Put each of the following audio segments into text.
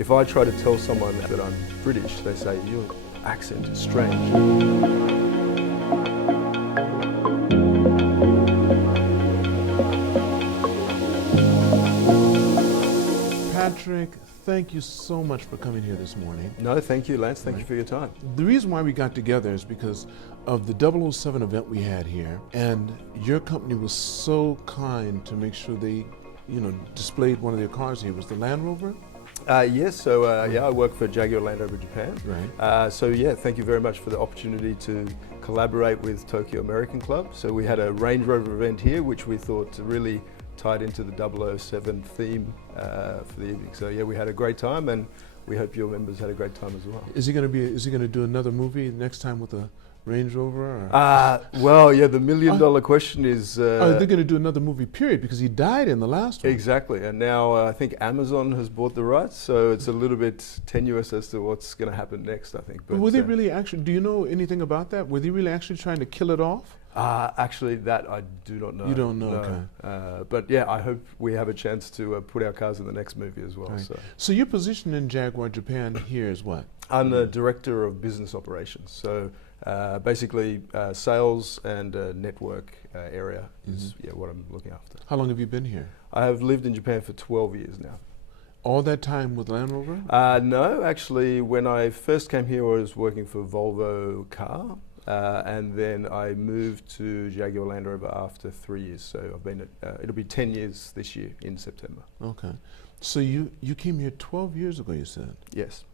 If I try to tell someone that I'm British, they say, your accent is strange. Patrick, thank you so much for coming here this morning. No, thank you, Lance. Thank you for your time. The reason why we got together is because of the 007 event we had here, and your company was so kind to make sure they, displayed one of their cars here. Was the Land Rover? Yes, so I work for Jaguar Land Rover Japan. Right. Thank you very much for the opportunity to collaborate with Tokyo American Club. So we had a Range Rover event here, which we thought really tied into the 007 theme for the evening. So yeah, we had a great time, and we hope your members had a great time as well. Is he going to do another movie next time with a Range Rover? Well, yeah, the $1 million question is... are they going to do another movie, period? Because he died in the last one. Exactly, and now I think Amazon has bought the rights, so it's a little bit tenuous as to what's going to happen next, I think. But were they really actually, do you know anything about that? Were they really actually trying to kill it off? Actually, that I do not know. You don't know, no. okay. But yeah, I hope we have a chance to put our cars in the next movie as well. Right. So your position in Jaguar Japan here is what? I'm the Director of Business Operations. So basically sales and network area is what I'm looking after. How long have you been here? I have lived in Japan for 12 years now. All that time with Land Rover? No, actually, when I first came here, I was working for Volvo car. And then I moved to Jaguar Land Rover after 3 years. So I've been it'll be 10 years this year in September. Okay. So you came here 12 years ago, you said? Yes.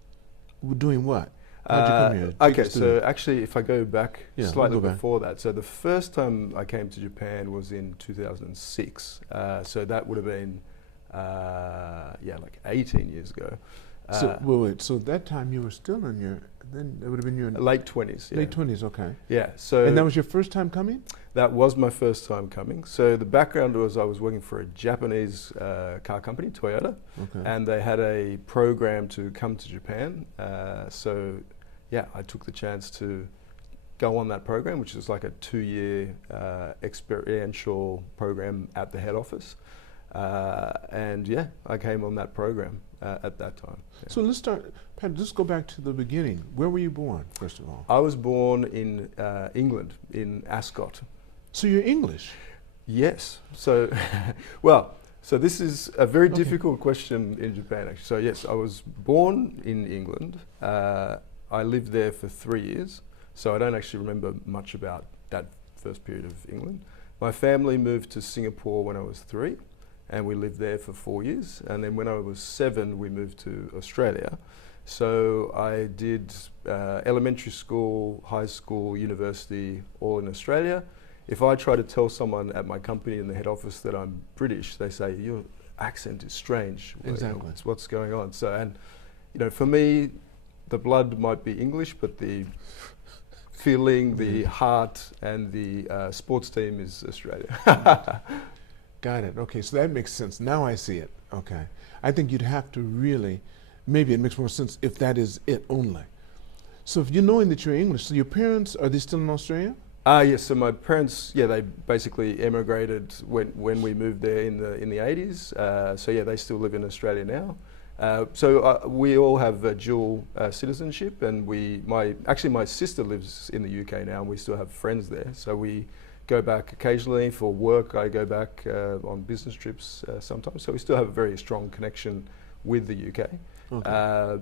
Doing what? How'd you come here? Okay, so actually if I go back slightly we'll before that, so the first time I came to Japan was in 2006. So that would have been, like 18 years ago. So wait, so that time you were still in your, then it would have been your late 20s. Yeah. Late 20s, okay. Yeah. So and that was your first time coming? That was my first time coming. So the background was I was working for a Japanese car company, Toyota, and they had a program to come to Japan. I took the chance to go on that program, which is like a 2-year experiential program at the head office. I came on that program at that time. Yeah. So let's start, Pat, let's go back to the beginning. Where were you born, first of all? I was born in England, in Ascot. So you're English? Yes. So, so this is a very difficult question in Japan, actually. So yes, I was born in England. I lived there for 3 years, so I don't actually remember much about that first period of England. My family moved to Singapore when I was 3. And we lived there for 4 years. And then when I was 7, we moved to Australia. So I did elementary school, high school, university, all in Australia. If I try to tell someone at my company in the head office that I'm British, they say, your accent is strange. Exactly. What's going on? So, and for me, the blood might be English, but the feeling, the heart, and the sports team is Australia. Got it. Okay, so that makes sense. Now I see it. Okay. I think you'd have to really, maybe it makes more sense if that is it only. So if you're knowing that you're English, so your parents, are they still in Australia? Yes, so my parents, they basically emigrated when we moved there in the 80s. They still live in Australia now. We all have dual citizenship, and my sister lives in the UK now, and we still have friends there. So we go back occasionally for work. I go back on business trips sometimes. So we still have a very strong connection with the UK. Okay.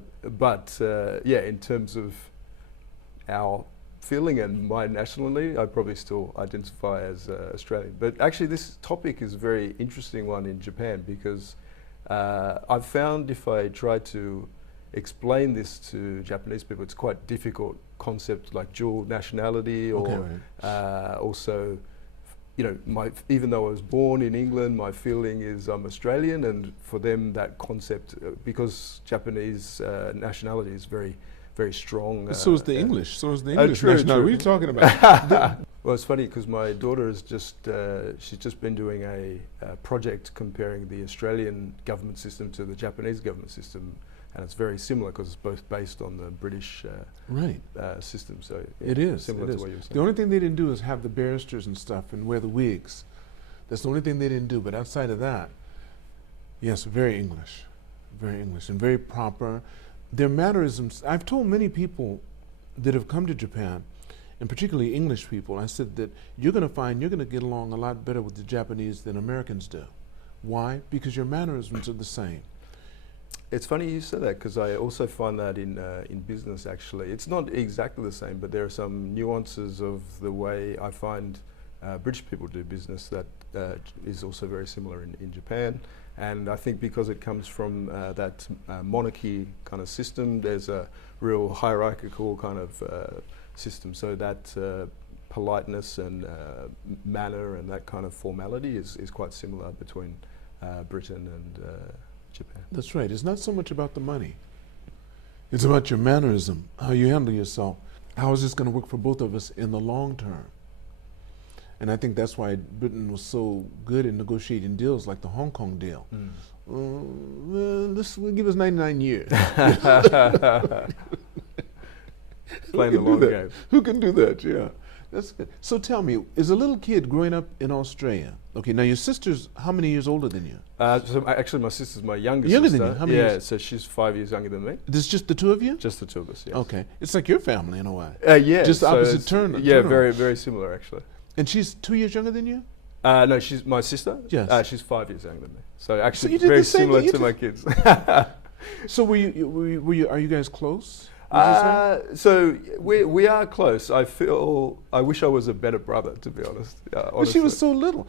In terms of our feeling and my nationality, I probably still identify as Australian. But actually this topic is a very interesting one in Japan, because I've found if I try to explain this to Japanese people, it's quite difficult concept, like dual nationality, or also, even though I was born in England, my feeling is I'm Australian, and for them that concept, because Japanese nationality is very, very strong. So is the English. So is the English true, nationality. What are you talking about? Well, it's funny because my daughter has she's just been doing a project comparing the Australian government system to the Japanese government system. And it's very similar because it's both based on the British system. So it is similar to what you were saying. The only thing they didn't do is have the barristers and stuff and wear the wigs. That's the only thing they didn't do. But outside of that, yes, very English. very English and very proper. Their mannerisms, I've told many people that have come to Japan, and particularly English people, I said that you're going to find you're going to get along a lot better with the Japanese than Americans do. Why? Because your mannerisms are the same. It's funny you say that, because I also find that in business, actually. It's not exactly the same, but there are some nuances of the way I find British people do business that is also very similar in Japan. And I think because it comes from that monarchy kind of system, there's a real hierarchical kind of system. So that politeness and manner and that kind of formality is quite similar between Britain and Japan. That's right. It's not so much about the money. It's about your mannerism, how you handle yourself. How is this going to work for both of us in the long term? And I think that's why Britain was so good in negotiating deals like the Hong Kong deal. We'll give us 99 years. Playing the long game. Who can do that? Yeah. That's good. So tell me, as a little kid growing up in Australia, okay, now your sister's how many years older than you? Actually, my sister's my younger Younger sister. than you? How many yeah, years? so she's 5 years younger than me. There's just the two of you? Just the two of us, yes. Okay. It's like your family in a way. Yeah. Just the so opposite it's- turn. Yeah, turn very, very similar, actually. And she's 2 years younger than you? No, she's my sister. Yes. She's 5 years younger than me. So actually, you did very the same similar thing. You to did- my kids. So are you guys close? Would you say? So we are close. I wish I was a better brother, to be honest. But she was so little.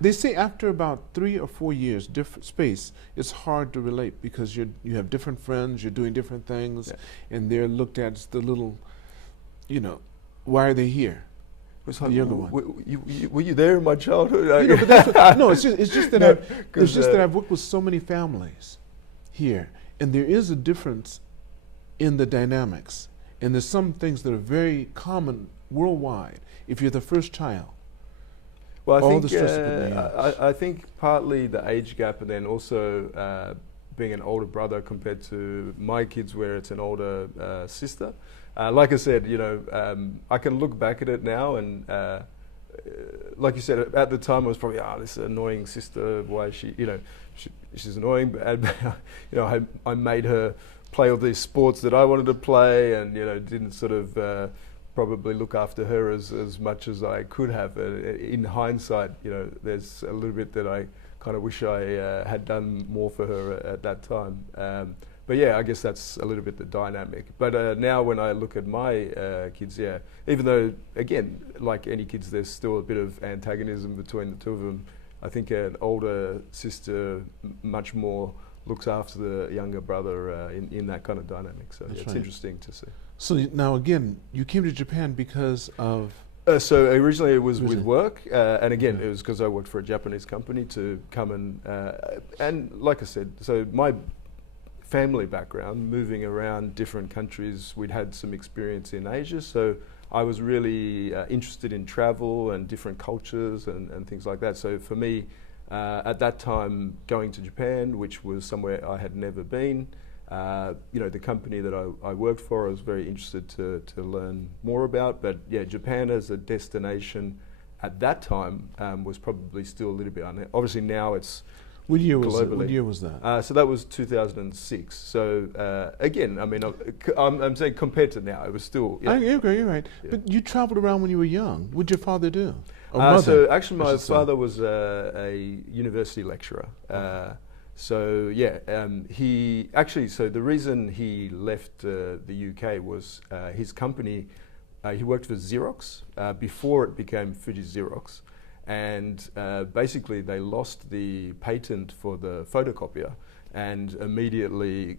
They say after about 3 or 4 years, different space, it's hard to relate because you have different friends, you're doing different things, and they're looked at as the little, why are they here? It's The younger one. Were you there in my childhood? But that's no, it's just that No, I've worked with so many families here, and there is a difference in the dynamics, and there's some things that are very common worldwide. If you're the first child, Well, all the stress that they have. I think partly the age gap, and then also being an older brother compared to my kids, where it's an older sister. Like I said, I can look back at it now, and like you said, at the time I was probably, this annoying sister. Why she's annoying, but I made her play all these sports that I wanted to play, and didn't sort of probably look after her as much as I could have. In hindsight, there's a little bit that I kind of wish I had done more for her at that time. But yeah, I guess that's a little bit the dynamic. But now when I look at my kids, even though, again, like any kids, there's still a bit of antagonism between the two of them. I think an older sister much more looks after the younger brother in that kind of dynamic. So it's right. interesting to see. So now again, you came to Japan because of So originally it was with work, and again it was because I worked for a Japanese company to come and like I said, so my family background, moving around different countries, we'd had some experience in Asia, so I was really interested in travel and different cultures and things like that. So for me, at that time, going to Japan, which was somewhere I had never been, the company that I worked for, I was very interested to learn more about. But yeah, Japan as a destination at that time was probably still a little bit obviously now it's what year was globally. that? What year was that? So that was 2006. So again, I mean, I'm saying compared to now, it was still. Yeah. You're right. Yeah. But you traveled around when you were young. What did your father do? So actually, my father was a university lecturer. So yeah, he actually. So the reason he left the UK was his company. He worked for Xerox before it became Fuji Xerox, and basically they lost the patent for the photocopier, and immediately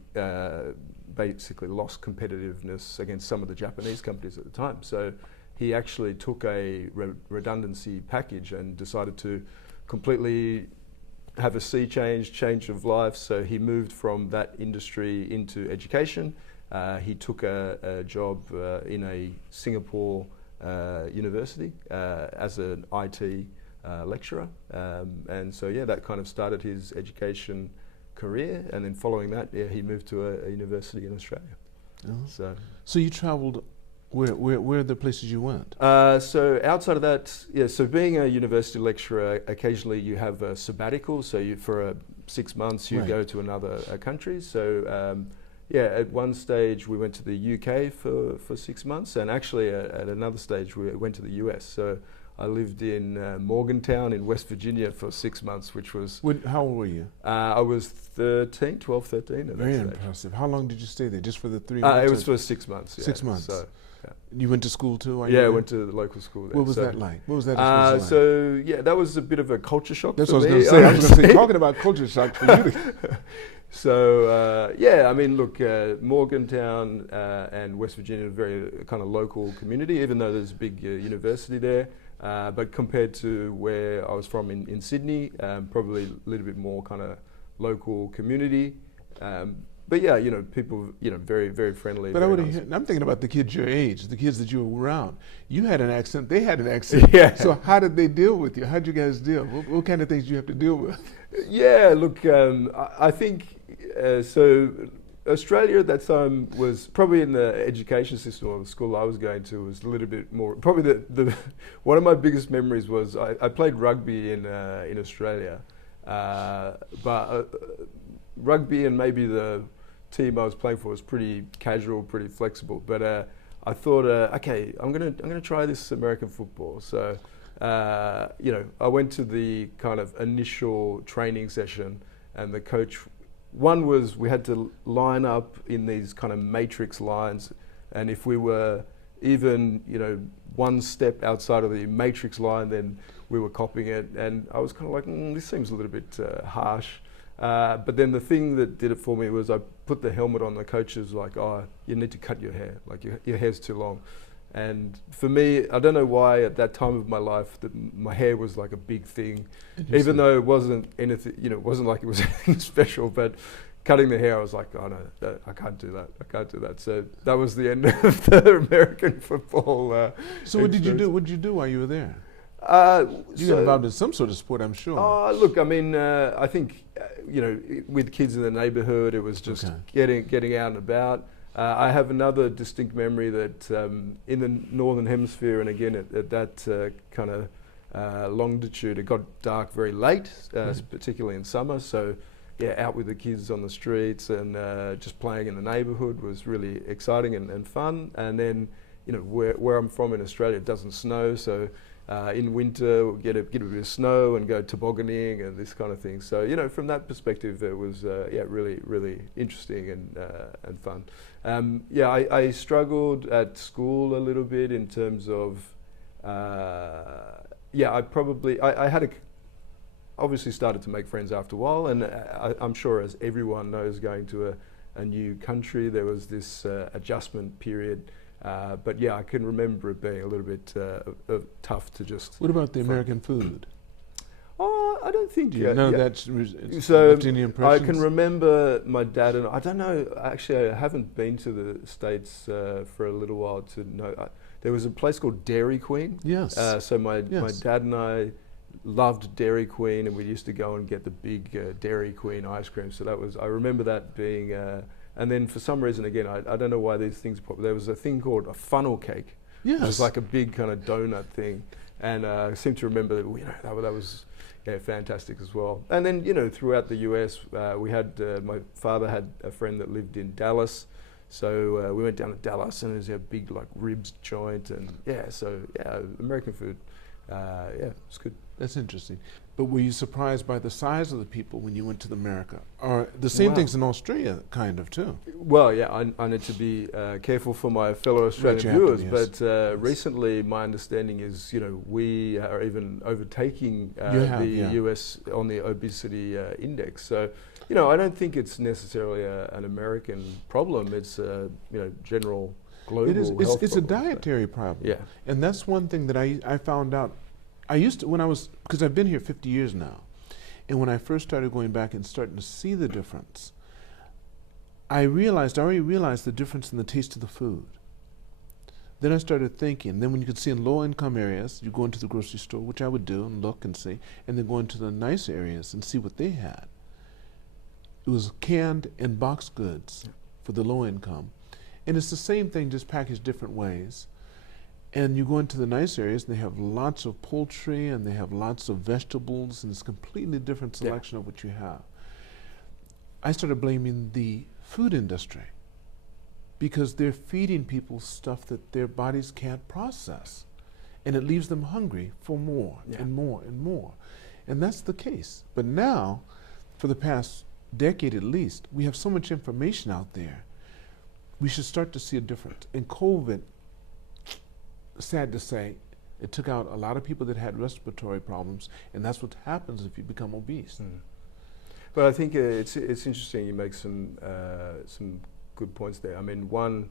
basically lost competitiveness against some of the Japanese companies at the time. So he actually took a redundancy package and decided to completely have a sea change of life. So he moved from that industry into education. He took a job in a Singapore university as an IT lecturer. And so, yeah, that kind of started his education career. And then following that, he moved to a university in Australia. Oh. So you traveled. Where are the places you went? So outside of that, so being a university lecturer, occasionally you have a sabbatical. So for 6 months you Right. go to another country. So yeah, at one stage we went to the UK for 6 months, and actually at another stage we went to the US. So I lived in Morgantown in West Virginia for 6 months, which was... How old were you? I was 12, 13 at Very that stage. impressive. How long did you stay there? Just for the 3 months? It was for 6 months. Yeah. 6 months. So, yeah. You went to school too? Yeah, I went to the local school there. What was so, that like? What was that experience like? So yeah, that was a bit of a culture shock. That's for what I me, was going to say. I was going to say, honestly. talking about culture shock for you. So yeah, I mean, look, Morgantown and West Virginia are a very kind of local community, even though there's a big university there. But compared to where I was from in Sydney, probably a little bit more kind of local community. But yeah, you know, people, you know, very, very friendly. But very I would nice. I'm thinking about the kids your age, the kids that you were around. You had an accent, they had an accent. Yeah. So how did they deal with you? How'd you guys deal? What kind of things do you have to deal with? Yeah, look, I think so. Australia at that time was probably in the education system, or the school I was going to was a little bit more. Probably the one of my biggest memories was I played rugby in Australia, but rugby and maybe the team I was playing for was pretty casual, pretty flexible. But I thought, okay, I'm gonna try this American football. So you know, I went to the kind of initial training session, and the coach. One was we had to line up in these kind of matrix lines, and if we were even, you know, one step outside of the matrix line, then we were copying it. And I was kind of like, this seems a little bit harsh. But then the thing that did it for me was I put the helmet on. The coach was like, oh, you need to cut your hair, like your hair's too long. And for me, I don't know why at that time of my life that my hair was like a big thing, even though it wasn't anything, you know, it wasn't like it was anything special, but cutting the hair, I was like, oh no, I can't do that. I can't do that. So that was the end of the American football. So what did you do? What did you do while you were there? You So- got involved in some sort of sport, I'm sure. Look, I mean, I think, you know, with kids in the neighbourhood, it was just getting out and about. I have another distinct memory that in the Northern Hemisphere, and again at that kind of longitude, it got dark very late, particularly in summer. So yeah, out with the kids on the streets and just playing in the neighbourhood was really exciting and fun. And then, you know, where I'm from in Australia, it doesn't snow, so in winter we'll get a bit of snow and go tobogganing and this kind of thing. So, you know, from that perspective, it was yeah, really interesting and fun. Yeah, I struggled at school a little bit in terms of yeah, I had obviously started to make friends after a while, and I'm sure, as everyone knows, going to a new country, there was this adjustment period. But yeah, I can remember it being a little bit tough to just... What about the American food? Oh, I don't think... None of that's so left any impressions? I can remember my dad and I don't know, actually I haven't been to the States for a little while to know. There was a place called Dairy Queen. Yes. So my dad and I loved Dairy Queen, and we used to go and get the big Dairy Queen ice cream. So that was, I remember that being... and then for some reason, again, I don't know why these things pop. There was a thing called a funnel cake. Yes. Which was like a big kind of donut thing. And I seem to remember that, you know, that was fantastic as well. And then, you know, throughout the US, we had, my father had a friend that lived in Dallas. So we went down to Dallas, and there's a big like ribs joint, and so American food, it's good. That's interesting. But were you surprised by the size of the people when you went to America? Or the same things in Australia, kind of, too? Well, yeah, I need to be careful for my fellow Australian viewers, but recently my understanding is, you know, we are even overtaking the US on the obesity index. So, you know, I don't think it's necessarily an American problem. It's a, you know, general global health It's a problem. dietary problem. Yeah. And that's one thing that I found out. I used to, when I was, because I've been here 50 years now, and when I first started going back and starting to see the difference, I already realized the difference in the taste of the food. Then I started thinking, then when you could see in low-income areas, you go into the grocery store, which I would do and look and see, and then go into the nice areas and see what they had. It was canned and boxed goods for the low income. And it's the same thing, just packaged different ways. And you go into the nice areas, and they have lots of poultry, and they have lots of vegetables, and it's a completely different selection of what you have. I started blaming the food industry because they're feeding people stuff that their bodies can't process. And it leaves them hungry for more and more and more. And that's the case. But now, for the past decade at least, we have so much information out there. We should start to see a difference. And COVID, sad to say, it took out a lot of people that had respiratory problems, and that's what happens if you become obese. But I think it's interesting. You make some good points there. I mean, one,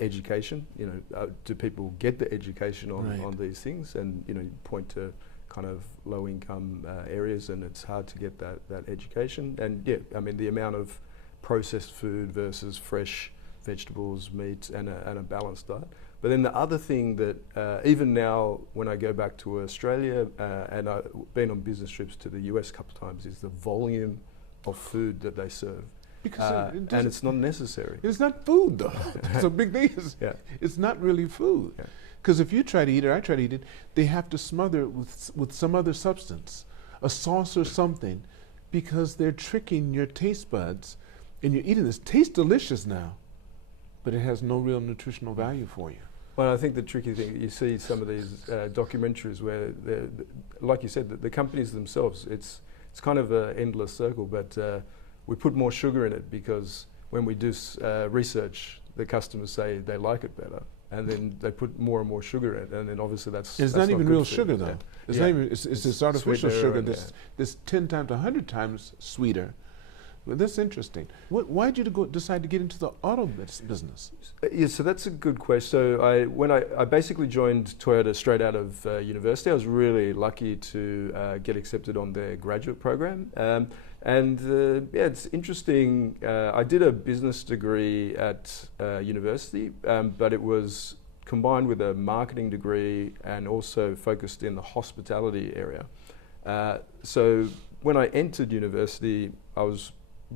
education. You know, do people get the education on these things? And you know, you point to kind of low-income areas, and it's hard to get that education. And yeah, I mean, the amount of processed food versus fresh vegetables, meat, and a balanced diet. But then the other thing that even now, when I go back to Australia, and I've been on business trips to the US a couple of times, is the volume of food that they serve. Because and it's not necessary. It's not food, though. It's a big thing. It's not really food. Because if you try to eat it, or I try to eat it, they have to smother it with some other substance, a sauce or something, because they're tricking your taste buds, and you're eating this. It tastes delicious now, but it has no real nutritional value for you. Well, I think the tricky thing, you see some of these documentaries where, like you said, the companies themselves, it's kind of an endless circle, but we put more sugar in it because when we do research, the customers say they like it better, and then they put more and more sugar in it, and then obviously that's not even real sugar, though. Yeah. It's not even. It's this artificial Sweetener sugar that's 10 times, 100 times sweeter. Well, that's interesting. Why did you decide to get into the auto business? Yeah, so that's a good question. So when I basically joined Toyota straight out of university. I was really lucky to get accepted on their graduate program. And it's interesting. I did a business degree at university, but it was combined with a marketing degree and also focused in the hospitality area. So when I entered university, I was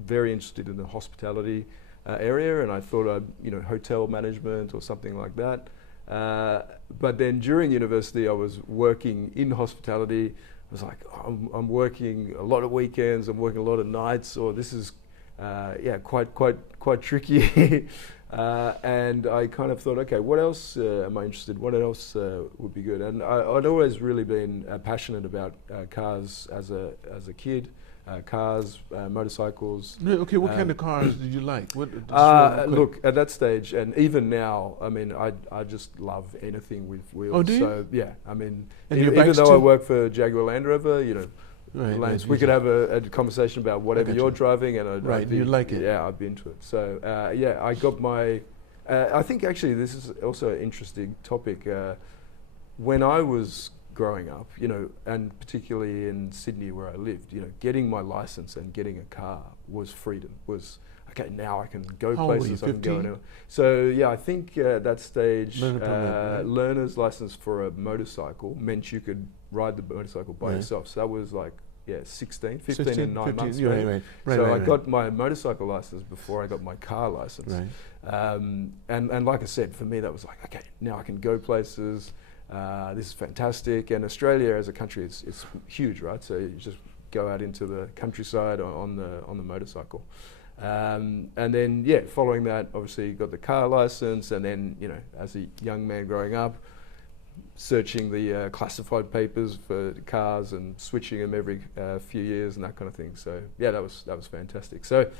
very interested in the hospitality area, and I thought hotel management or something like that. But then during university, I was working in hospitality. I was like, I'm working a lot of weekends, I'm working a lot of nights, or this is quite tricky. And I kind of thought, okay, what else am I interested in? What else would be good? And I'd always really been passionate about cars as a kid. Cars, motorcycles. Okay, what kind of cars did you like? Look, at that stage, and even now, I mean, I just love anything with wheels. Oh, do you? So yeah, I mean, and even though I work for Jaguar Land Rover, we could have a conversation about whatever you're driving, and you like it. Yeah, I'd be into it. So I got my. I think actually this is also an interesting topic. When I was growing up, and particularly in Sydney where I lived, getting my license and getting a car was freedom. Was okay. Now I can go places. I can go anywhere. So yeah, I think at that stage, learner's license for a motorcycle meant you could ride the motorcycle by yourself. So that was like 15 and 9 months. So I got my motorcycle license before I got my car license. And like I said, for me that was like, okay, now I can go places. This is fantastic, and Australia as a country, it's huge, right? So you just go out into the countryside on the motorcycle, and then following that, obviously you got the car license, and then as a young man growing up, searching the classified papers for cars and switching them every few years and that kind of thing. So yeah, that was fantastic. So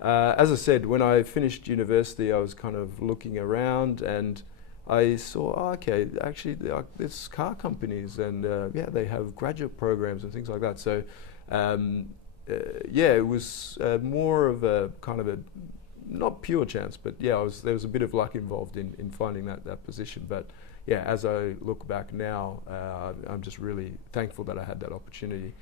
as I said, when I finished university, I was kind of looking around and I saw, actually there's car companies and they have graduate programs and things like that. So it was more of a kind of a, not pure chance, but there was a bit of luck involved in finding that position. But as I look back now, I'm just really thankful that I had that opportunity,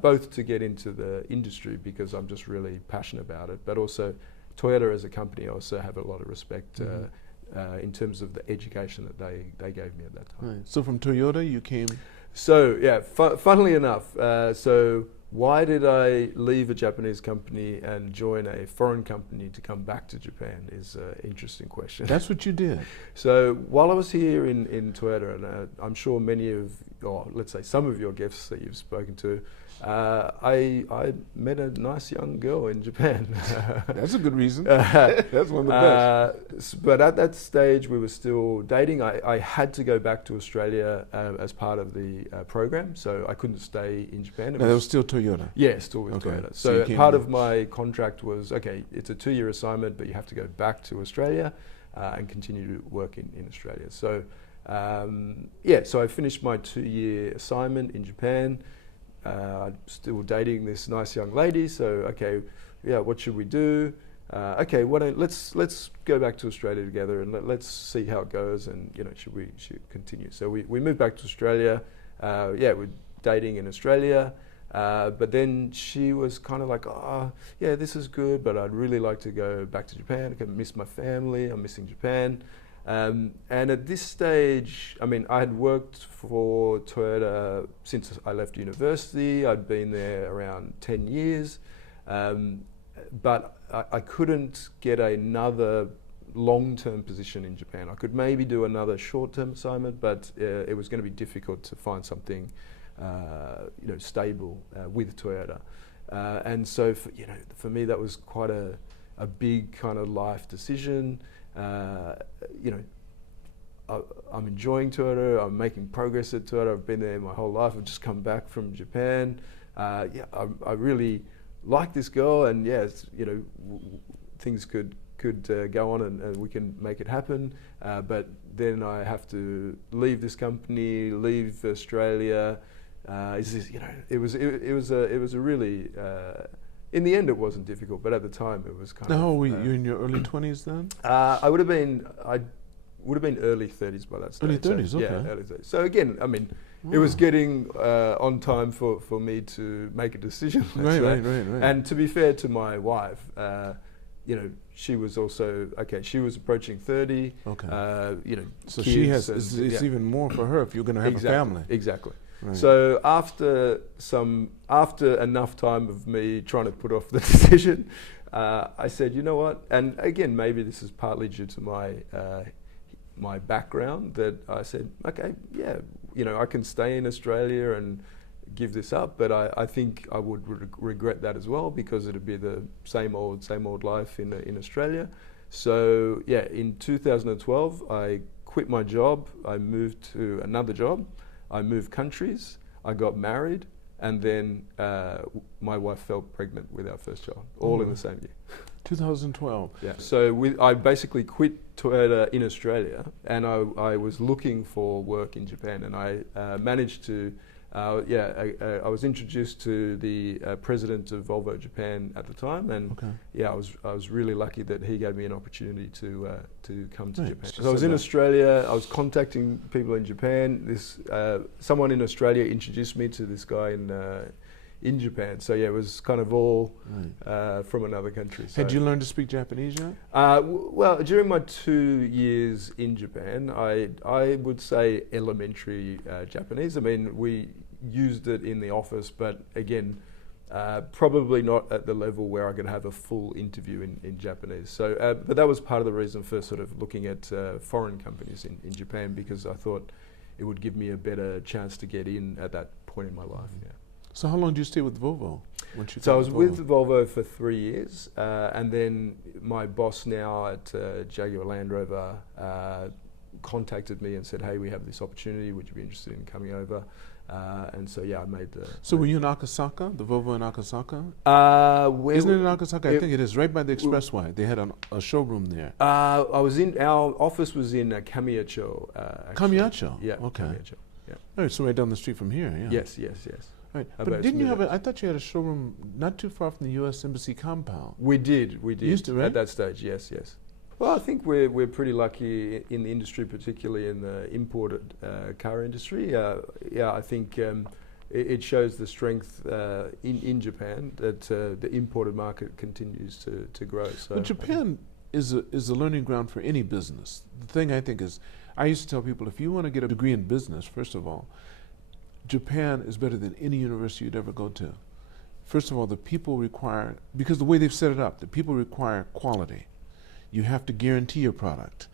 both to get into the industry because I'm just really passionate about it, but also Toyota as a company, I also have a lot of respect in terms of the education that they gave me at that time. Right. So from Toyota you came? So funnily enough, so why did I leave a Japanese company and join a foreign company to come back to Japan is an interesting question. That's what you did. So while I was here in Toyota, and I'm sure many of or let's say some of your guests that you've spoken to, I met a nice young girl in Japan. That's a good reason. That's one of the best. But at that stage, we were still dating. I had to go back to Australia as part of the program, so I couldn't stay in Japan. That was still Toyota? Yeah, still with Toyota. So part of my contract was, okay, it's a 2-year assignment, but you have to go back to Australia and continue to work in Australia. So so I finished my 2-year assignment in Japan. I'm still dating this nice young lady, so okay, what should we do? Okay, let's go back to Australia together and let's see how it goes, and should we continue? So we moved back to Australia. We're dating in Australia, but then she was kind of like, this is good, but I'd really like to go back to Japan. I miss my family. I'm missing Japan. And at this stage, I mean, I had worked for Toyota since I left university. I'd been there around 10 years, but I couldn't get another long-term position in Japan. I could maybe do another short-term assignment, but it was going to be difficult to find something, stable with Toyota. And so, for me, that was quite a big kind of life decision. I'm enjoying Toyota. I'm making progress at Toyota. I've been there my whole life. I've just come back from Japan. I really like this girl, and things could go on, and we can make it happen. But then I have to leave this company, leave Australia. It was a really. In the end, it wasn't difficult, but at the time, it was kind of. How were you in your early 20s then? I would have been early 30s by that stage. Early 30s, okay. Yeah, early 30s. So again, I mean, it was getting on time for me to make a decision. Right. And to be fair to my wife, she was also she was approaching 30. Okay. So kids she has. It's even more for her if you're going to have a family. Exactly. Right. So after enough time of me trying to put off the decision, I said, you know what? And again, maybe this is partly due to my background, that I said, okay, I can stay in Australia and give this up, but I think I would regret that as well, because it'd be the same old life in Australia. So in 2012, I quit my job. I moved to another job. I moved countries, I got married, and then my wife fell pregnant with our first child, all in the same year. 2012. Yeah. So I basically quit Toyota in Australia, and I was looking for work in Japan, and I managed to. I was introduced to the president of Volvo Japan at the time, and I was really lucky that he gave me an opportunity to come to Japan. So I was in Australia. I was contacting people in Japan. Someone in Australia introduced me to this guy in Japan. So it was kind of all from another country. So had you learned to speak Japanese yet? Well, during my 2 years in Japan, I would say elementary Japanese. I mean, we used it in the office, but again, probably not at the level where I could have a full interview in Japanese. So, but that was part of the reason for sort of looking at foreign companies in Japan, because I thought it would give me a better chance to get in at that point in my life. Yeah. So how long did you stay with Volvo? So I was with Volvo for 3 years, and then my boss now at Jaguar Land Rover contacted me and said, hey, we have this opportunity, would you be interested in coming over? And so I made the... So were you in Akasaka, the Volvo in Akasaka? Isn't it in Akasaka? I think it is, right by the expressway. They had a showroom there. Our office was in Kamiyacho. Kamiyacho? Yeah, okay. Kamiyacho, yeah. All right, so right down the street from here, yeah. Yes. Right. But didn't you have I thought you had a showroom not too far from the U.S. Embassy compound. We did. You used to, right? At that stage, yes. Well, I think we're pretty lucky in the industry, particularly in the imported car industry. I think it shows the strength in Japan that the imported market continues to grow. So but Japan is a learning ground for any business. The thing I think is, I used to tell people, if you want to get a degree in business, first of all, Japan is better than any university you'd ever go to. First of all, the people require, because the way they've set it up, the people require quality. You have to guarantee your product.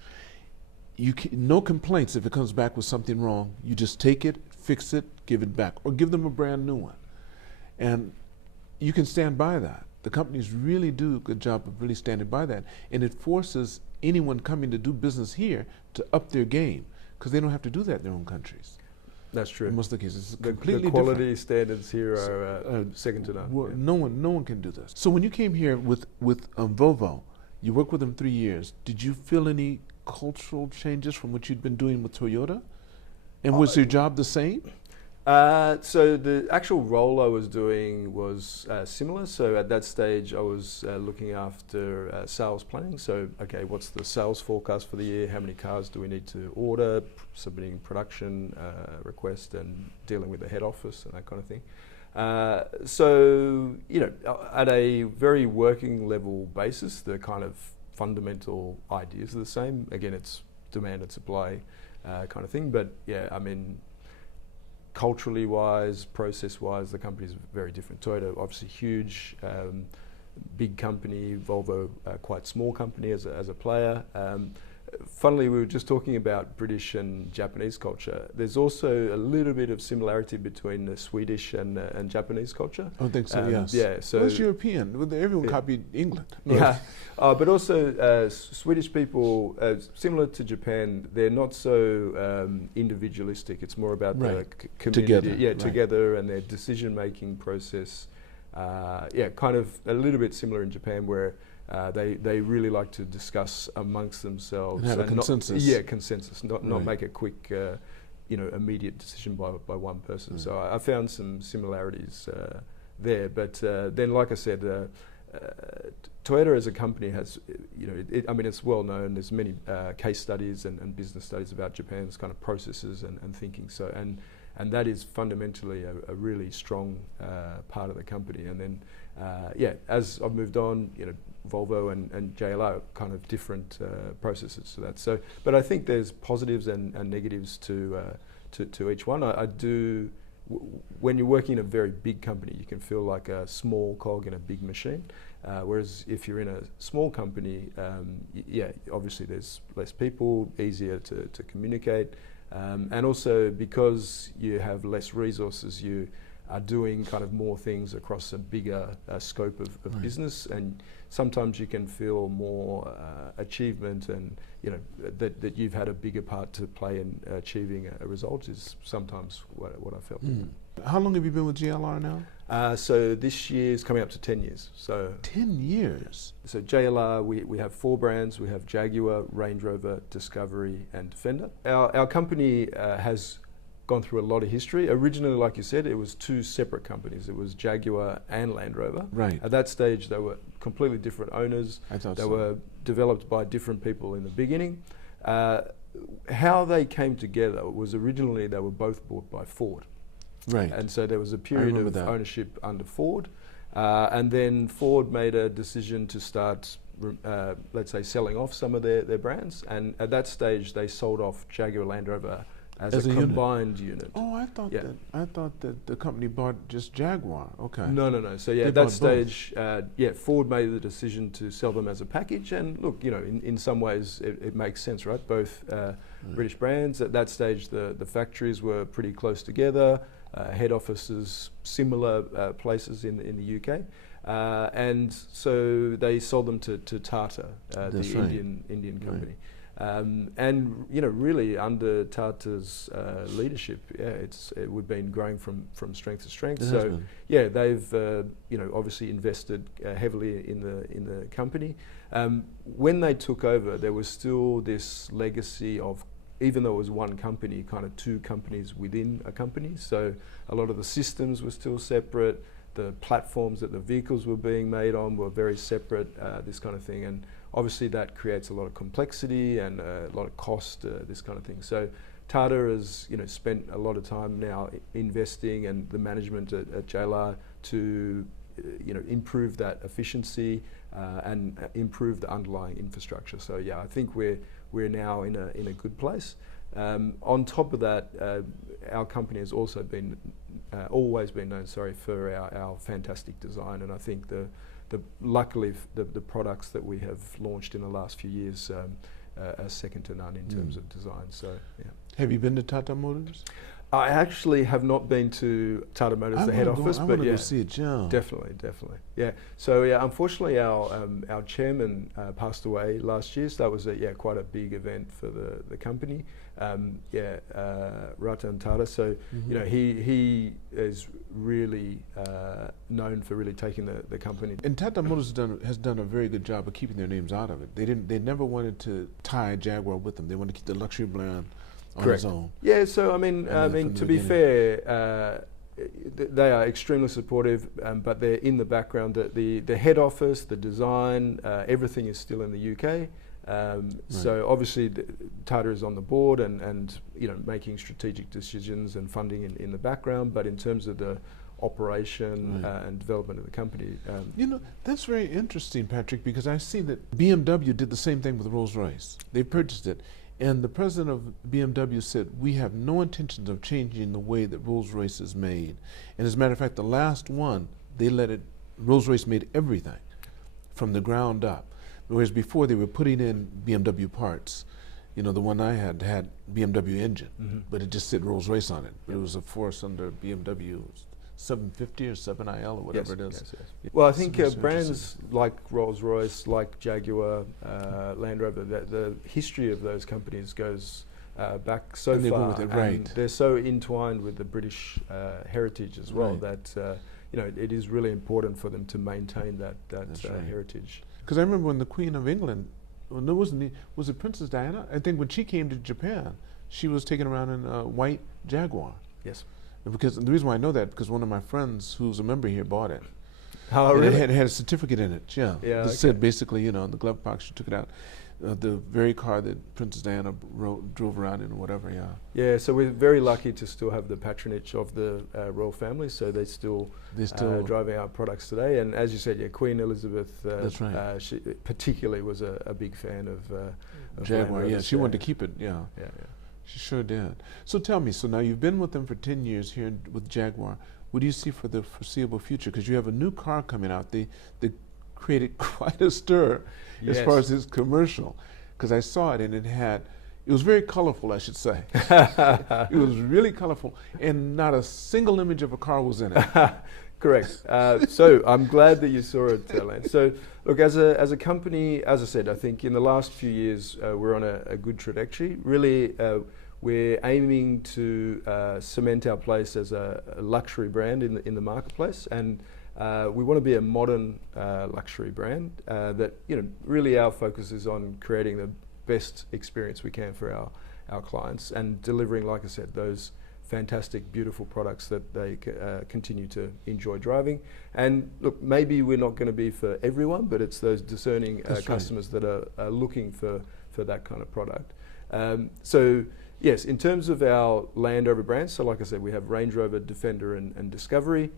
No complaints if it comes back with something wrong. You just take it, fix it, give it back, or give them a brand new one. And you can stand by that. The companies really do a good job of really standing by that. And it forces anyone coming to do business here to up their game, because they don't have to do that in their own countries. That's true. In most of the cases, it's The completely quality different. standards here are second to none. Well, Yeah. no one can do this. So when you came here with Volvo, you worked with them 3 years. Did you feel any cultural changes from what you'd been doing with Toyota? And was your job the same? So the actual role I was doing was similar. So at that stage, I was looking after sales planning. So, okay, what's the sales forecast for the year? How many cars do we need to order? Submitting production request and dealing with the head office and that kind of thing. So, you know, at a very working level basis, the kind of fundamental ideas are the same. Again, it's demand and supply kind of thing. But yeah, I mean, culturally wise, process wise, the company is very different. Toyota, obviously huge, big company. Volvo, quite small company as a player. Funnily, we were just talking about British and Japanese culture. There's also a little bit of similarity between the Swedish and Japanese culture. I think so, yes. Yeah, so well, it's European. Everyone copied England. No. Yeah, but also Swedish people, similar to Japan, they're not so individualistic. It's more about the community, together, together, and their decision-making process. Kind of a little bit similar in Japan, where they really like to discuss amongst themselves and have a consensus. Consensus, not make a quick, immediate decision by one person. So I found some similarities there. But then, like I said, Toyota as a company has, it's well known. There's many case studies and business studies about Japan's kind of processes and thinking. So and that is fundamentally a really strong part of the company. And then, as I've moved on, Volvo and JLR are kind of different processes to that. So, but I think there's positives and negatives to each one. I do. When you're working in a very big company, you can feel like a small cog in a big machine. Whereas if you're in a small company, obviously there's less people, easier to communicate. And also because you have less resources, you are doing kind of more things across a bigger scope of business, and sometimes you can feel more achievement, and that you've had a bigger part to play in achieving a result is sometimes what I felt. How long have you been with JLR now? So this year is coming up to 10 years. So 10 years? So JLR, we have 4 brands. We have Jaguar, Range Rover, Discovery and Defender. Our company has gone through a lot of history. Originally, like you said, it was 2 separate companies. It was Jaguar and Land Rover. Right. At that stage, they were completely different owners. I thought they so. were developed by different people in the beginning. How they came together was originally they were both bought by Ford. Right. And so there was a period of ownership under Ford. And then Ford made a decision to start, let's say, selling off some of their brands. And at that stage, they sold off Jaguar Land Rover as a combined unit. Oh, I thought that the company bought just Jaguar. Okay. No. So at that stage, Ford made the decision to sell them as a package. And look, in some ways it makes sense, right? Both British brands. At that stage, the factories were pretty close together. Head offices, similar places in the UK. And so they sold them to Tata, Indian company. And really under Tata's leadership, we've been growing from strength to strength. So they've obviously invested heavily in the company. When they took over, there was still this legacy of, even though it was one company, kind of 2 companies within a company. So a lot of the systems were still separate. The platforms that the vehicles were being made on were very separate, this kind of thing. And obviously that creates a lot of complexity and a lot of cost, this kind of thing. So Tata has spent a lot of time now investing, and the management at JLR to improve that efficiency and improve the underlying infrastructure. So I think we're now in a good place. On top of that, our company has also been always been known, for our fantastic design, and I think luckily the products that we have launched in the last few years are second to none in terms of design. So Have you been to Tata Motors? I actually have not been to Tata Motors, the head office, but yeah, go see it, yeah. definitely. Yeah. So yeah, unfortunately, our chairman passed away last year. So that was quite a big event for the company. Ratan Tata. So he is really known for really taking the company. And Tata Motors has done a very good job of keeping their names out of it. They never wanted to tie Jaguar with them. They wanted to keep the luxury brand on its own. Yeah, so I mean, to be fair, they are extremely supportive, but they're in the background. The head office, the design, everything is still in the UK. So obviously, Tata is on the board and making strategic decisions and funding in the background. But in terms of the operation and development of the company, that's very interesting, Patrick, because I see that BMW did the same thing with Rolls-Royce. They purchased it. And the president of BMW said, we have no intentions of changing the way that Rolls-Royce is made. And as a matter of fact, the last one, Rolls-Royce made everything from the ground up. Whereas before they were putting in BMW parts. The one I had BMW engine, but it just said Rolls-Royce on it. But it was a four-cylinder BMW 750 or 7IL or whatever it is. Yes. Well, I think brands like Rolls-Royce, like Jaguar, Land Rover, the history of those companies goes back so far. And they're so entwined with the British heritage as well that it is really important for them to maintain that heritage. Because I remember when the Queen of England, was it Princess Diana? I think when she came to Japan, she was taken around in a white Jaguar. Yes. Because the reason why I know that, because one of my friends who's a member here bought it. Oh, really? It had a certificate in it, It said basically, in the glove box, she took it out. The very car that Princess Diana drove around in or whatever, Yeah, so we're very lucky to still have the patronage of the royal family, so they're still driving our products today. And as you said, Queen Elizabeth, that's right. She particularly was a big fan of Jaguar. She wanted to keep it, Yeah. She sure did. So tell me, so now you've been with them for 10 years here with Jaguar. What do you see for the foreseeable future? Because you have a new car coming out. They created quite a stir as far as this commercial. Because I saw it and it was very colorful, I should say. It was really colorful and not a single image of a car was in it. Correct. So I'm glad that you saw it, Lance. So look, as a company, as I said, I think in the last few years we're on a good trajectory. Really, we're aiming to cement our place as a luxury brand in the marketplace, and we want to be a modern luxury brand. That really our focus is on creating the best experience we can for our clients and delivering, like I said, those fantastic, beautiful products that they continue to enjoy driving. And look, maybe we're not going to be for everyone, but it's those discerning customers that are looking for that kind of product. So yes, in terms of our Land Rover brands, so like I said, we have Range Rover, Defender and Discovery.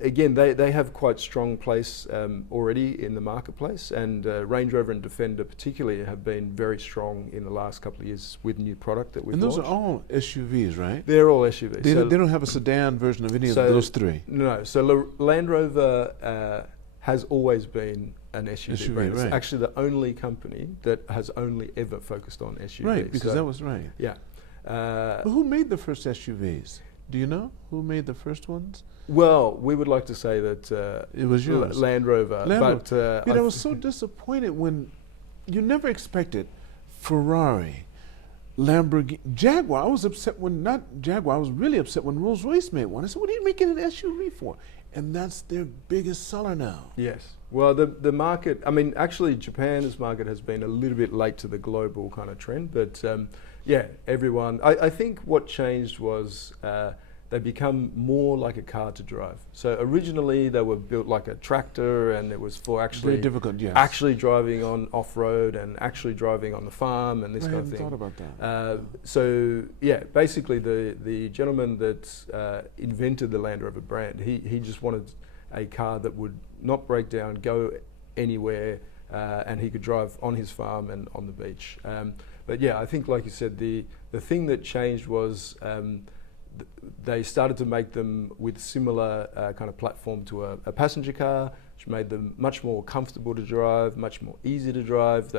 Again, they have quite strong place already in the marketplace, and Range Rover and Defender particularly have been very strong in the last couple of years with new product that we've launched. And those are all SUVs, right? They're all SUVs. They don't have a sedan version of any of those three? No. So Land Rover has always been an SUV brand. It's actually the only company that has only ever focused on SUVs. Right, because that was right. Yeah. But who made the first SUVs? Do you know who made the first ones? Well, we would like to say that it was yours, Land Rover. But I was so disappointed when you never expected Ferrari, Lamborghini, Jaguar. I was upset when not Jaguar. I was really upset when Rolls-Royce made one. I said, "What are you making an SUV for?" And that's their biggest seller now. Yes. Well, the market. I mean, actually, Japan's market has been a little bit late to the global kind of trend, but everyone. I think what changed was. They become more like a car to drive. So originally they were built like a tractor, and it was for actually very difficult, actually driving on off-road and actually driving on the farm and this kind of thing. I hadn't thought about that. So yeah, basically the gentleman that invented the Land Rover brand, he just wanted a car that would not break down, go anywhere, and he could drive on his farm and on the beach. But yeah, I think like you said, the thing that changed was they started to make them with similar kind of platform to a passenger car, which made them much more comfortable to drive, much more easy to drive.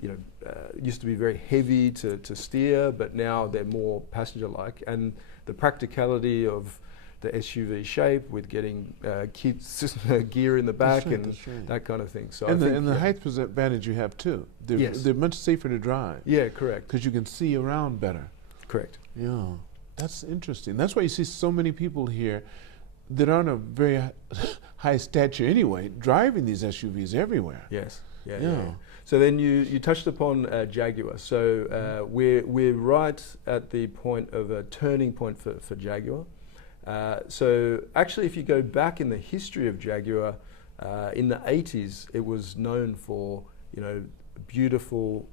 used to be very heavy to steer, but now they're more passenger-like. And the practicality of the SUV shape with getting kids gear in the back and that kind of thing. So and the height advantage you have too. They're much safer to drive. Yeah, correct. Because you can see around better. Correct. Yeah, that's interesting. That's why you see so many people here that aren't a very high stature anyway, driving these SUVs everywhere. Yes. Yeah. So then you touched upon Jaguar. So we're right at the point of a turning point for Jaguar. So actually, if you go back in the history of Jaguar, in the 80s, it was known for beautiful,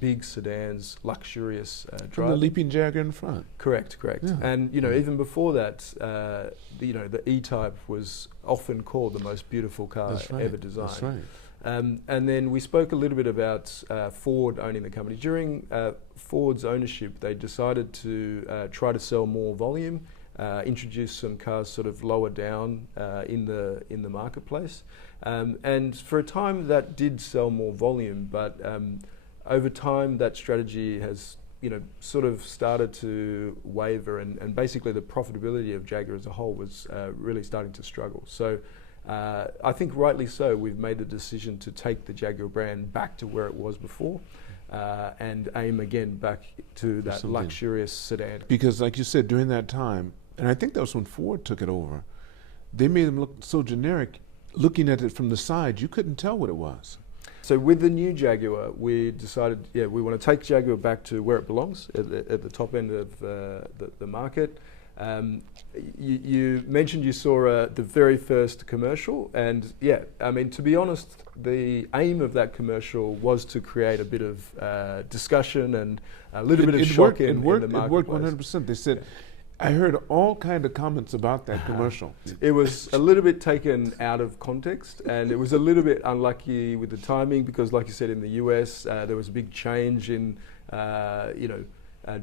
big sedans, luxurious driving. And the leaping Jaguar in front. Correct. Yeah. And even before that, the E-Type was often called the most beautiful car ever designed. That's right. And then we spoke a little bit about Ford owning the company. During Ford's ownership, they decided to try to sell more volume, introduce some cars sort of lower down in the marketplace. And for a time, that did sell more volume, but over time, that strategy has sort of started to waver, and basically the profitability of Jaguar as a whole was really starting to struggle. So I think rightly so, we've made the decision to take the Jaguar brand back to where it was before and aim again back to that luxurious sedan. Because like you said, during that time, and I think that was when Ford took it over, they made them look so generic. Looking at it from the side, you couldn't tell what it was. So with the new Jaguar, we decided, we want to take Jaguar back to where it belongs, at the top end of the market. You mentioned you saw the very first commercial, and to be honest, the aim of that commercial was to create a bit of discussion and a little bit of shock in the marketplace. It worked 100%. They said, I heard all kind of comments about that commercial. It was a little bit taken out of context, and it was a little bit unlucky with the timing because, like you said, in the US, there was a big change in,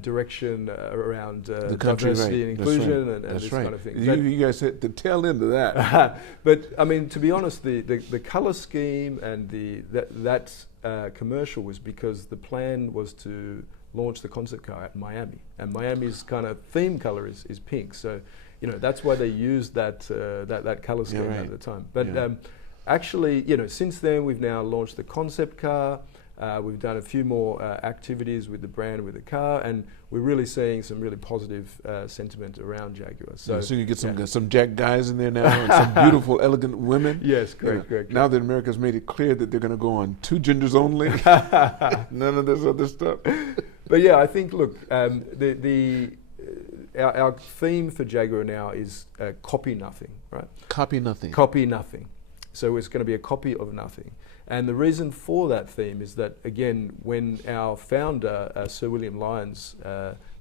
direction around diversity and inclusion and this kind of thing. You guys hit the tail end of that. But I mean, to be honest, the color scheme and that commercial was because the plan was to launch the concept car at Miami, and Miami's kind of theme color is pink. So, that's why they used that color scheme at the time. But actually, since then we've now launched the concept car. We've done a few more activities with the brand, with the car, and we're really seeing some really positive sentiment around Jaguar. So you get some Jack guys in there now, and some beautiful, elegant women. Yes, correct. Now that America's made it clear that they're going to go on 2 genders only, none of this other stuff. But I think, look, our theme for Jaguar now is copy nothing, right? Copy nothing. Copy nothing. So it's going to be a copy of nothing. And the reason for that theme is that, again, when our founder, Sir William Lyons,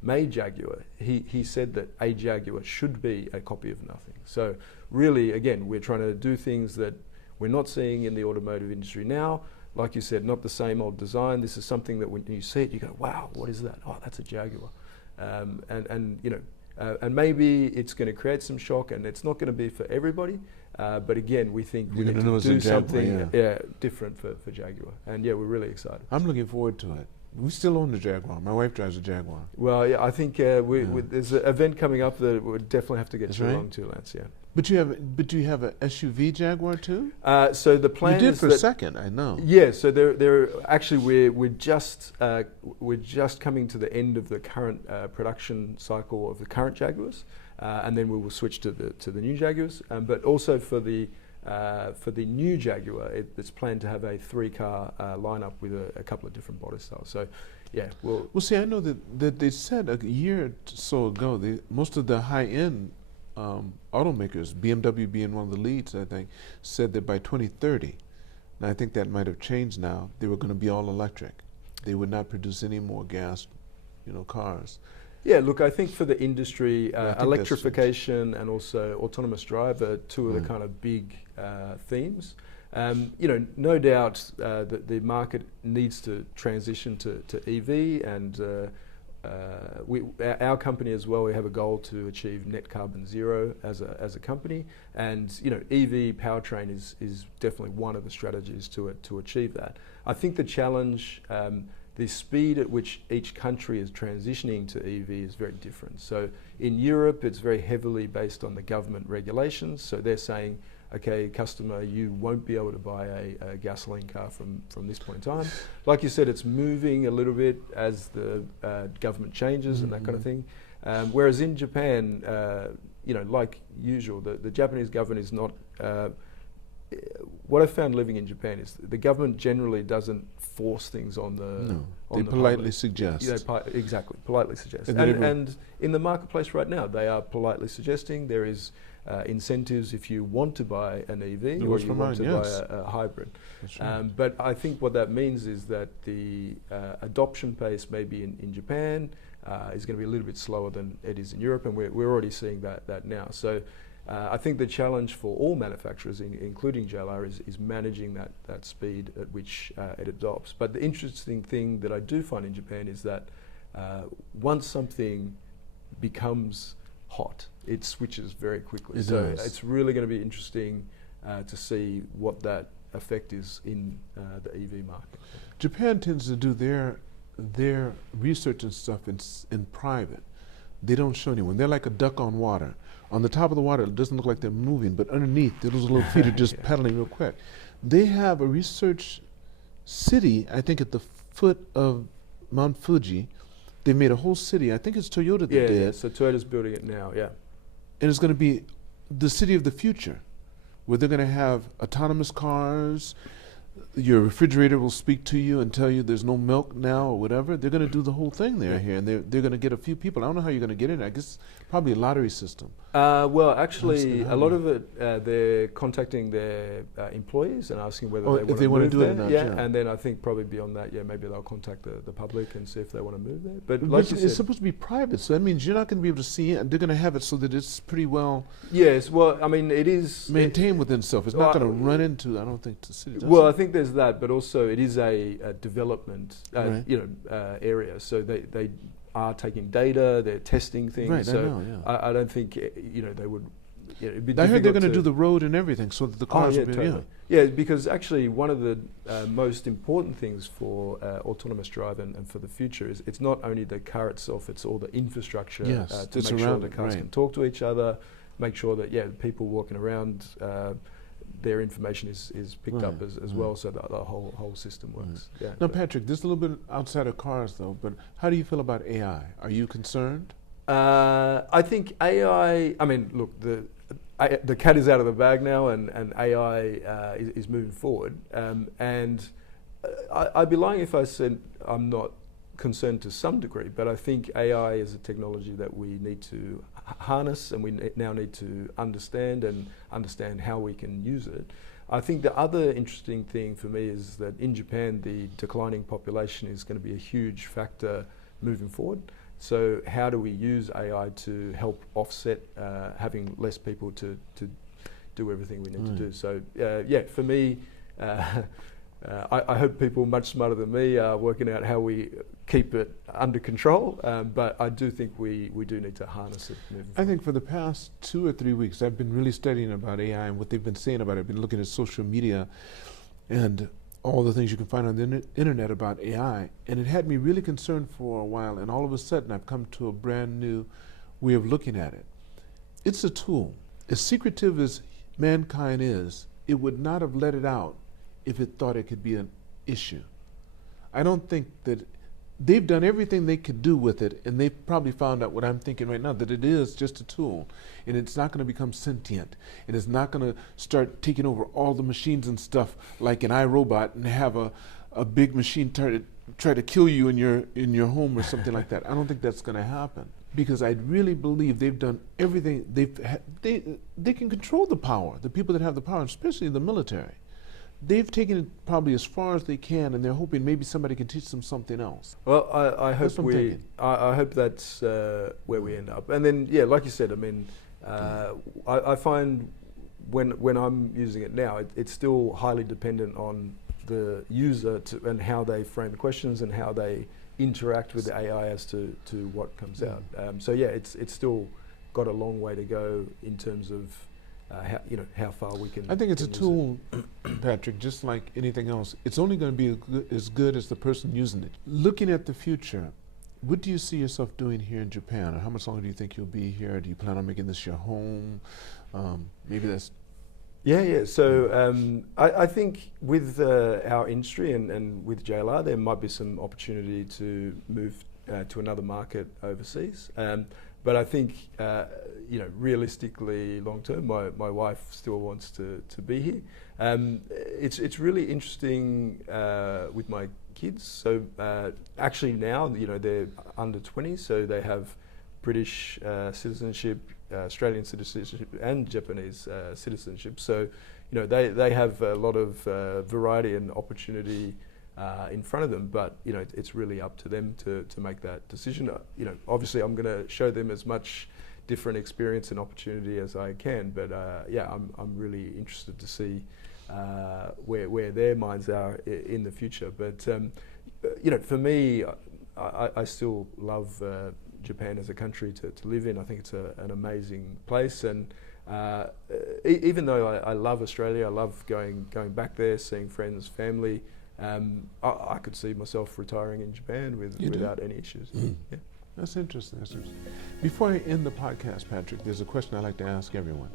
made Jaguar, he said that a Jaguar should be a copy of nothing. So really, again, we're trying to do things that we're not seeing in the automotive industry now. Like you said, not the same old design. This is something that when you see it, you go, wow, what is that? Oh, that's a Jaguar. And maybe it's going to create some shock, and it's not going to be for everybody. But again, we think we need to do something different for Jaguar. And we're really excited. I'm looking forward to it. We still own the Jaguar. My wife drives a Jaguar. Well, I think there's an event coming up that we'll definitely have to get you along to, Lance. Yeah. But do you have an SUV Jaguar too? So the plan you did is for a second, I know. Yeah. So they're actually we're just coming to the end of the current production cycle of the current Jaguars, and then we will switch to the new Jaguars. But also for the new Jaguar, it's planned to have a 3-car lineup with a couple of different body styles. So, well, see, I know that they said a year or so ago, most of the high-end automakers, BMW being one of the leads, I think, said that by 2030, and I think that might have changed now, they were going to be all electric. They would not produce any more gas, cars. Yeah, look, I think for the industry, electrification and also autonomous drive are two of the kind of big themes. No doubt that the market needs to transition to EV, and our company as well, we have a goal to achieve net carbon zero as a company, and EV powertrain is definitely one of the strategies to achieve that. I think the challenge, the speed at which each country is transitioning to EV is very different. So in Europe, it's very heavily based on the government regulations. So they're saying, okay, customer, you won't be able to buy a gasoline car from this point in time. Like you said, it's moving a little bit as the government changes and that kind of thing. Whereas in Japan, like usual, the Japanese government is not. What I found living in Japan is the government generally doesn't force things on the. No, they politely suggest. Exactly, politely suggest. And in the marketplace right now, they are politely suggesting there is incentives if you want to buy an EV or you want to buy a hybrid. Right. But I think what that means is that the adoption pace maybe in Japan is going to be a little bit slower than it is in Europe, and we're already seeing that now. So I think the challenge for all manufacturers, including JLR, is managing that speed at which it adopts. But the interesting thing that I do find in Japan is that once something becomes hot, it switches very quickly. It's really going to be interesting to see what that effect is in the EV market. Japan tends to do their research and stuff in private. They don't show anyone. They're like a duck on water. On the top of the water, it doesn't look like they're moving, but underneath, those little feet are just pedaling real quick. They have a research city, I think, at the foot of Mount Fuji. They made a whole city. I think it's Toyota that did. Yeah, so Toyota's building it now, yeah. And it's going to be the city of the future, where they're going to have autonomous cars. Your refrigerator will speak to you and tell you there's no milk now or whatever. They're going to do the whole thing there here, and they're going to get a few people. I don't know how you're going to get in. I guess probably a lottery system. Well, actually, a lot of it, they're contacting their employees and asking whether they want to do it or not. Yeah, and then I think probably beyond that, maybe they'll contact the public and see if they want to move there. But like you said, it's supposed to be private, so that means you're not going to be able to see it, and they're going to have it so that it's pretty well. Yes, well, I mean, it is maintained within itself. It's not going to run into. I don't think the city. Well, I think there's that, but also it is a development, area. So they are taking data, they're testing things. Right, so I know, I don't think they would. It'd be I heard they're going to do the road and everything, so that the cars will be. Totally. Yeah, because actually one of the most important things for autonomous drive and for the future is it's not only the car itself; it's all the infrastructure to make sure the cars can talk to each other, make sure that people walking around. Their information is picked up as well, so that the whole system works. Yeah. Now, Patrick, this is a little bit outside of cars, though. But how do you feel about AI? Are you concerned? I think AI. I mean, look, the cat is out of the bag now, and AI is moving forward. And I'd be lying if I said I'm not concerned to some degree. But I think AI is a technology that we need to harness, and we now need to understand how we can use it. I think the other interesting thing for me is that in Japan, the declining population is going to be a huge factor moving forward. So how do we use AI to help offset having less people to do everything we need to do? So for me, I hope people much smarter than me are working out how we keep it under control, but I do think we do need to harness it. I think for the past 2 or 3 weeks, I've been really studying about AI and what they've been saying about it. I've been looking at social media and all the things you can find on the internet about AI, and it had me really concerned for a while, and all of a sudden I've come to a brand new way of looking at it. It's a tool. As secretive as mankind is, it would not have let it out if it thought it could be an issue. I don't think that they've done everything they could do with it, and they've probably found out what I'm thinking right now, that it is just a tool, and it's not going to become sentient, and it's not going to start taking over all the machines and stuff like an iRobot and have a big machine try to kill you in your home or something like that. I don't think that's going to happen, because I really believe they've done everything. They can control the power, the people that have the power, especially the military. They've taken it probably as far as they can, and they're hoping maybe somebody can teach them something else. Well, I hope I hope that's where we end up. And then, like you said, I mean, I find when I'm using it now, it's still highly dependent on the user and how they frame the questions and how they interact with the AI as to what comes out. So yeah, it's still got a long way to go in terms of how far we can. I think it's a use tool, Patrick, just like anything else. It's only going to be as good as the person using it. Looking at the future, what do you see yourself doing here in Japan? Or how much longer do you think you'll be here? Do you plan on making this your home? Maybe that's... Yeah. So I think with our industry and with JLR, there might be some opportunity to move to another market overseas. But I think, realistically, long term, my wife still wants to be here. It's really interesting with my kids. So actually now, they're under 20, so they have British citizenship, Australian citizenship, and Japanese citizenship. So, they have a lot of variety and opportunity in front of them, but it's really up to them to make that decision. Obviously I'm going to show them as much different experience and opportunity as I can, but I'm really interested to see where their minds are in the future. But for me, I still love Japan as a country to live in. I think it's an amazing place, and even though I love Australia, I love going back there, seeing friends, family. I could see myself retiring in Japan without any issues. Yeah. That's interesting. Before I end the podcast, Patrick, there's a question I like to ask everyone.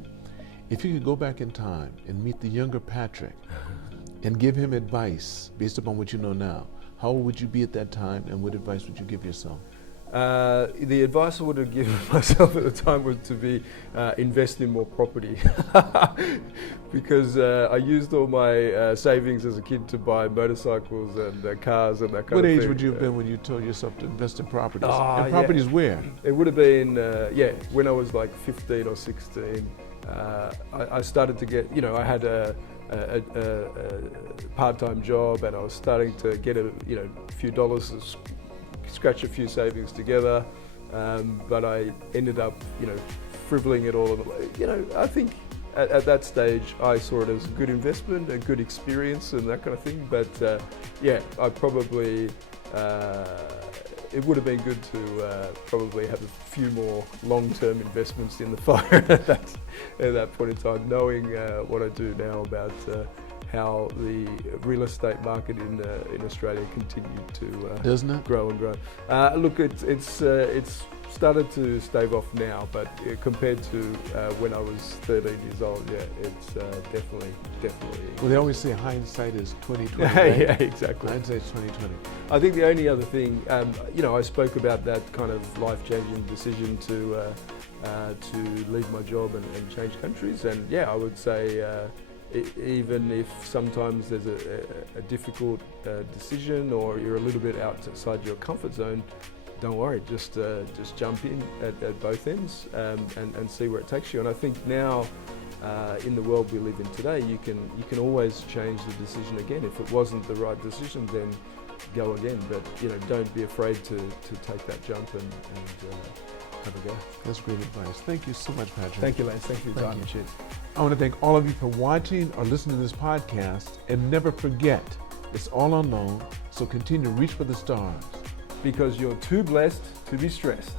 If you could go back in time and meet the younger Patrick and give him advice based upon what you know now, how old would you be at that time, and what advice would you give yourself? The advice I would have given myself at the time was to be invest in more property because I used all my savings as a kid to buy motorcycles and cars and that kind of thing. What age would you have been when you told yourself to invest in properties? And properties where? It would have been, when I was like 15 or 16. I started to get, I had a part-time job, and I was starting to get a few dollars, scratch a few savings together, but I ended up, frivoling it all. I think at that stage I saw it as a good investment, a good experience, and that kind of thing. But I probably it would have been good to probably have a few more long-term investments in the fire at that point in time, knowing what I do now about how the real estate market in Australia continued to grow and grow. Look, it's started to stave off now, but compared to when I was 13 years old, it's definitely. Well, they always say hindsight is 20/20. Right? Yeah, exactly. Hindsight is 20/20. I think the only other thing, I spoke about that kind of life-changing decision to leave my job and change countries, and I would say. Even if sometimes there's a difficult decision, or you're a little bit outside your comfort zone, don't worry, just jump in at both ends and see where it takes you. And I think now in the world we live in today, you can always change the decision again. If it wasn't the right decision, then go again. But don't be afraid to take that jump and have a go. That's great advice. Thank you so much, Patrick. Thank you, Lance. Thank you for your time. Cheers. I want to thank all of you for watching or listening to this podcast, and never forget, it's all unknown, so continue to reach for the stars. Because you're too blessed to be stressed.